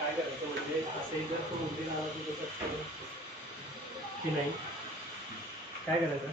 काय करायचं म्हणजे असे जर तो उंदीर आला तर कसं की नाही काय करायचं